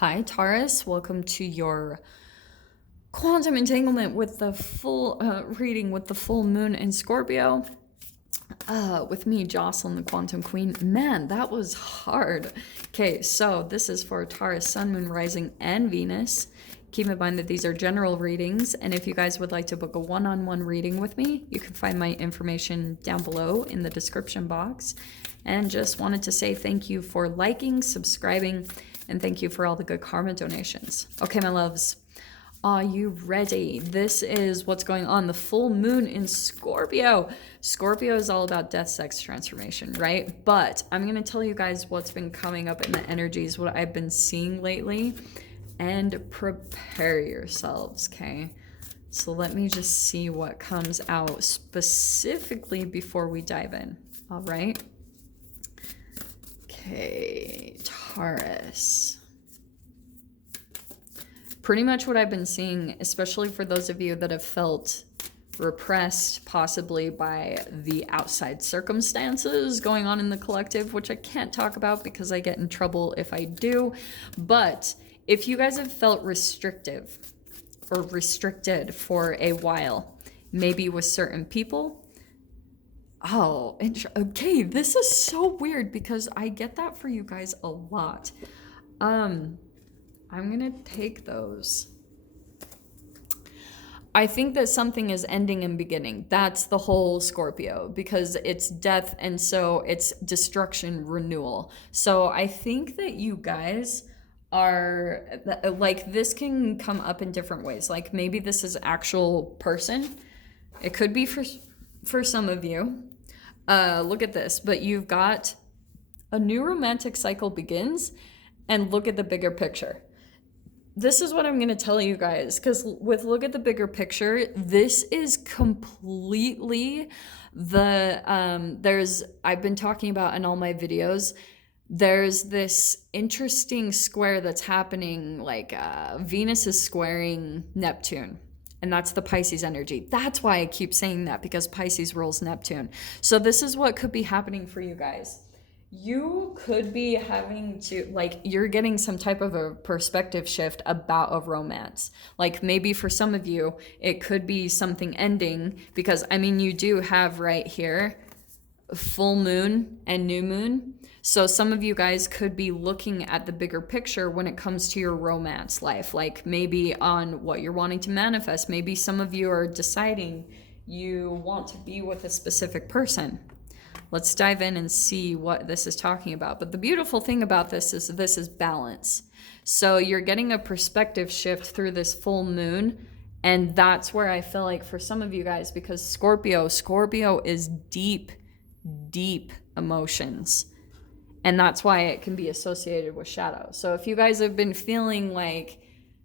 Hi, Taurus. Welcome to your quantum entanglement with the full reading with the full moon in Scorpio. With me, Jocelyn, the Quantum Queen. Man, that was hard. Okay, so this is for Taurus, Sun, Moon, Rising, and Venus. Keep in mind that these are general readings, and if you guys would like to book a one-on-one reading with me, you can find my information down below in the description box. And just wanted to say thank you for liking, subscribing, and thank you for all the good karma donations. Okay, my loves, are you ready? This is what's going on. The full moon in Scorpio. Scorpio is all about death, sex, transformation, right? But I'm going to tell you guys what's been coming up in the energies, what I've been seeing lately, and prepare yourselves, okay? So let me just see what comes out specifically before we dive in, all right? Okay, Taurus. Pretty much what I've been seeing, especially for those of you that have felt repressed possibly by the outside circumstances going on in the collective, which I can't talk about because I get in trouble if I do. But if you guys have felt restrictive or restricted for a while, maybe with certain people. Oh, okay, this is so weird because I get that for you guys a lot. I'm gonna take those. I think that something is ending and beginning. That's the whole Scorpio, because it's death and so it's destruction, renewal. So I think that you guys are like, this can come up in different ways. Like maybe this is actual person. It could be for some of you. Look at this, but you've got a new romantic cycle begins, and look at the bigger picture. This is what I'm going to tell you guys, because with look at the bigger picture, this is completely the I've been talking about in all my videos, there's this interesting square that's happening, like Venus is squaring Neptune, and that's the Pisces energy. That's why I keep saying that, because Pisces rules Neptune. So this is what could be happening for you guys. You could be having to, like, you're getting some type of a perspective shift about a romance. Like maybe for some of you, it could be something ending, because I mean, you do have right here full moon and new moon. So some of you guys could be looking at the bigger picture when it comes to your romance life, like maybe on what you're wanting to manifest. Maybe some of you are deciding you want to be with a specific person. Let's dive in and see what this is talking about. But the beautiful thing about this is balance. So you're getting a perspective shift through this full moon. And that's where I feel like for some of you guys, because Scorpio is deep, deep emotions. And that's why it can be associated with shadow. So if you guys have been feeling like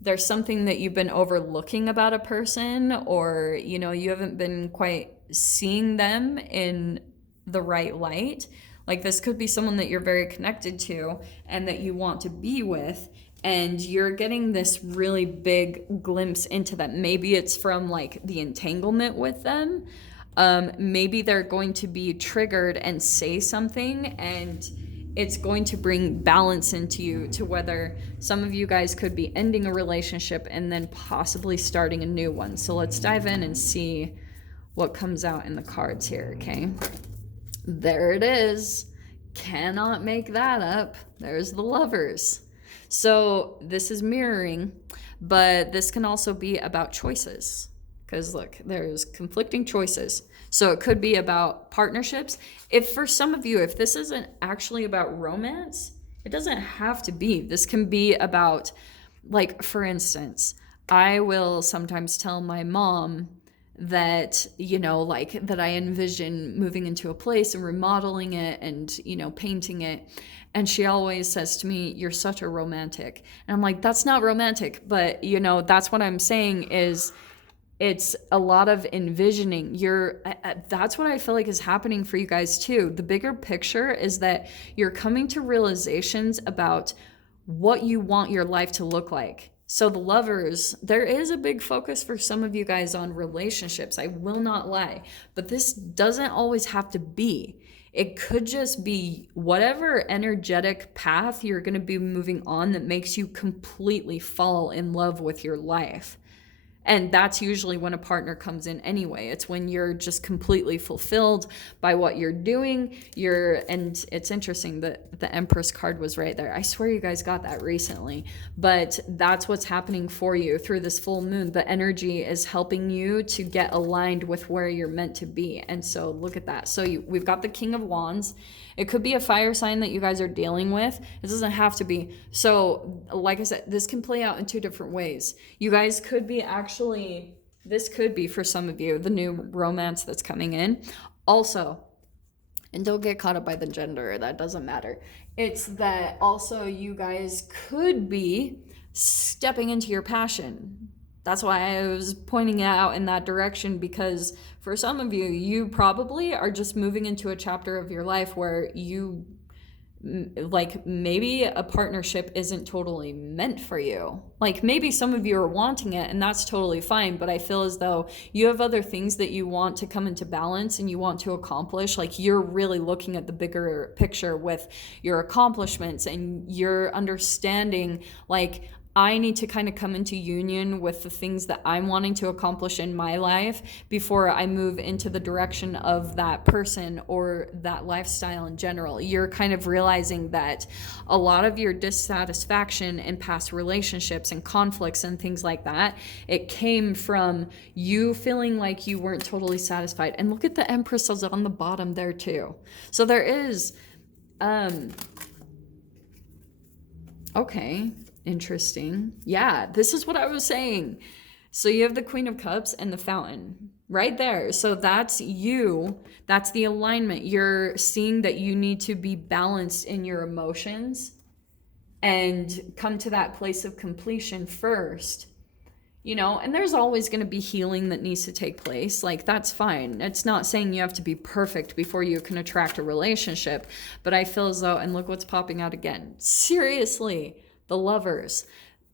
there's something that you've been overlooking about a person, or, you know, you haven't been quite seeing them in the right light, like this could be someone that you're very connected to and that you want to be with, and you're getting this really big glimpse into them. Maybe it's from like the entanglement with them. Maybe they're going to be triggered and say something, and it's going to bring balance into you, to whether some of you guys could be ending a relationship and then possibly starting a new one. So let's dive in and see what comes out in the cards here, okay? There it is. Cannot make that up. There's the Lovers. So this is mirroring, but this can also be about choices, because look, there's conflicting choices. So it could be about partnerships. If for some of you, if this isn't actually about romance, it doesn't have to be. This can be about, like, for instance, I will sometimes tell my mom that, you know, like that I envision moving into a place and remodeling it and, you know, painting it. And she always says to me, "You're such a romantic." And I'm like, that's not romantic. But, you know, that's what I'm saying is, it's a lot of envisioning. That's what I feel like is happening for you guys too. The bigger picture is that you're coming to realizations about what you want your life to look like. So the Lovers, there is a big focus for some of you guys on relationships. I will not lie, but this doesn't always have to be. It could just be whatever energetic path you're going to be moving on that makes you completely fall in love with your life. And that's usually when a partner comes in anyway. It's when you're just completely fulfilled by what you're doing. And it's interesting that the Empress card was right there. I swear you guys got that recently. But that's what's happening for you through this full moon. The energy is helping you to get aligned with where you're meant to be. And so look at that. So we've got the King of Wands. It could be a fire sign that you guys are dealing with. It doesn't have to be. So, like I said, this can play out in two different ways. You guys could be this could be for some of you, the new romance that's coming in. Also, and don't get caught up by the gender, that doesn't matter. It's that also you guys could be stepping into your passion. That's why I was pointing it out in that direction, because for some of you, you probably are just moving into a chapter of your life where you, like, maybe a partnership isn't totally meant for you. Like, maybe some of you are wanting it, and that's totally fine, but I feel as though you have other things that you want to come into balance and you want to accomplish. Like, you're really looking at the bigger picture with your accomplishments, and you're understanding, like, I need to kind of come into union with the things that I'm wanting to accomplish in my life before I move into the direction of that person or that lifestyle in general. You're kind of realizing that a lot of your dissatisfaction in past relationships and conflicts and things like that, it came from you feeling like you weren't totally satisfied. And look at the Empress on the bottom there too. So there is, okay. Interesting. Yeah, this is what I was saying. So you have the Queen of Cups and the Fountain right there. So that's you. That's the alignment. You're seeing that you need to be balanced in your emotions and come to that place of completion first. You know, and there's always going to be healing that needs to take place. Like, that's fine. It's not saying you have to be perfect before you can attract a relationship. But I feel as though, and look what's popping out again. Seriously. The Lovers.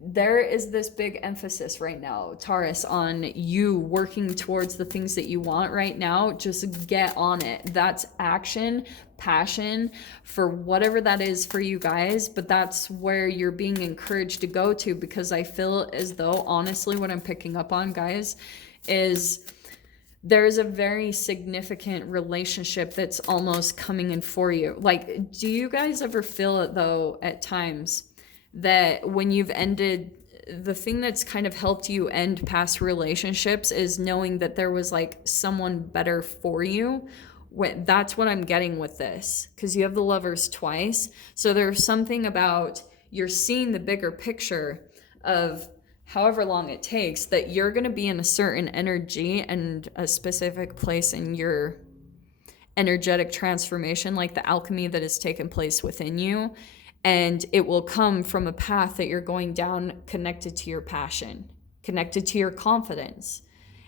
There is this big emphasis right now, Taurus, on you working towards the things that you want right now. Just get on it. That's action, passion for whatever that is for you guys. But that's where you're being encouraged to go to, because I feel as though, honestly, what I'm picking up on, guys, is there's a very significant relationship that's almost coming in for you. Like, do you guys ever feel it, though, at times, that when you've ended, the thing that's kind of helped you end past relationships is knowing that there was like someone better for you? That's what I'm getting with this, because you have the Lovers twice. So there's something about you're seeing the bigger picture of however long it takes, that you're going to be in a certain energy and a specific place in your energetic transformation, like the alchemy that has taken place within you. And it will come from a path that you're going down connected to your passion, connected to your confidence.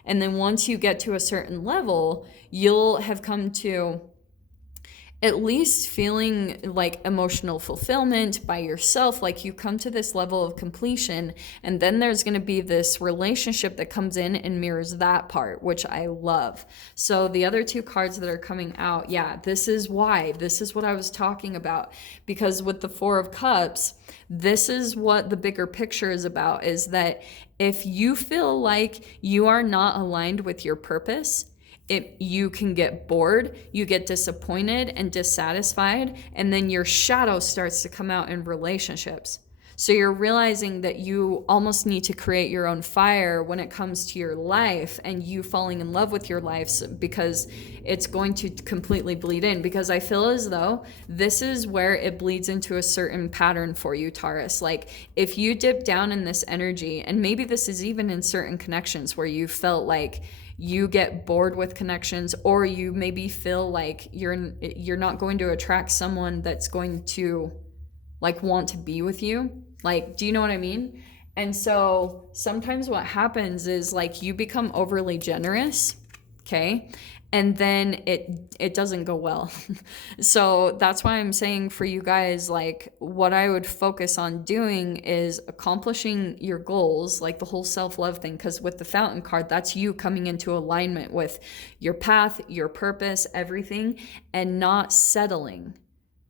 And then once you get to a certain level, you'll have come to at least feeling like emotional fulfillment by yourself, like you come to this level of completion, and then there's going to be this relationship that comes in and mirrors that part, which I love. So the other two cards that are coming out, yeah, this is why, this is what I was talking about, because with the Four of Cups, this is what the bigger picture is about, is that if you feel like you are not aligned with your purpose, you can get bored, you get disappointed and dissatisfied, and then your shadow starts to come out in relationships. So you're realizing that you almost need to create your own fire when it comes to your life and you falling in love with your life, because it's going to completely bleed in. Because I feel as though this is where it bleeds into a certain pattern for you, Taurus. Like, if you dip down in this energy, and maybe this is even in certain connections where you felt like you get bored with connections, or you maybe feel like you're not going to attract someone that's going to like want to be with you. Like, do you know what I mean? And so sometimes what happens is like you become overly generous, okay? and then it doesn't go well. So that's why I'm saying for you guys, like, what I would focus on doing is accomplishing your goals, like the whole self-love thing, because with the fountain card, that's you coming into alignment with your path, your purpose, everything, and not settling.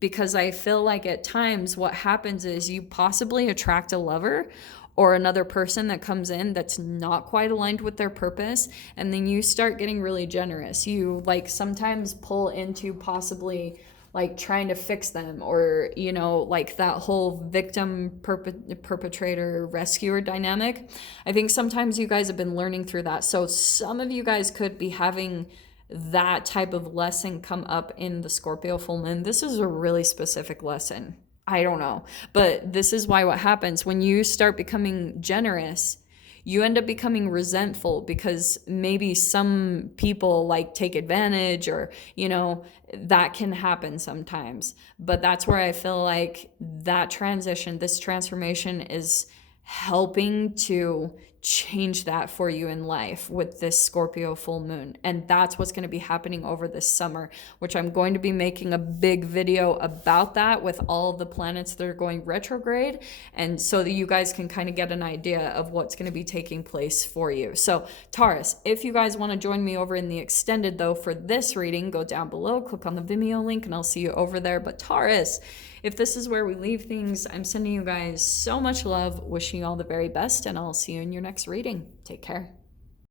Because I feel like at times what happens is you possibly attract a lover or another person that comes in that's not quite aligned with their purpose, and then you start getting really generous. You like sometimes pull into possibly like trying to fix them, or you know, like that whole victim perpetrator rescuer dynamic. I think sometimes you guys have been learning through that, so some of you guys could be having that type of lesson come up in the Scorpio full moon. This is a really specific lesson. I don't know. But this is why what happens when you start becoming generous, you end up becoming resentful because maybe some people like take advantage, or, you know, that can happen sometimes. But that's where I feel like that transition, this transformation is helping to change that for you in life with this Scorpio full moon. And that's what's going to be happening over this summer, which I'm going to be making a big video about that with all the planets that are going retrograde. And so that you guys can kind of get an idea of what's going to be taking place for you. So Taurus, if you guys want to join me over in the extended though for this reading, go down below, click on the Vimeo link, and I'll see you over there. But Taurus, if this is where we leave things, I'm sending you guys so much love, wishing you all the very best, and I'll see you in your next reading. Take care.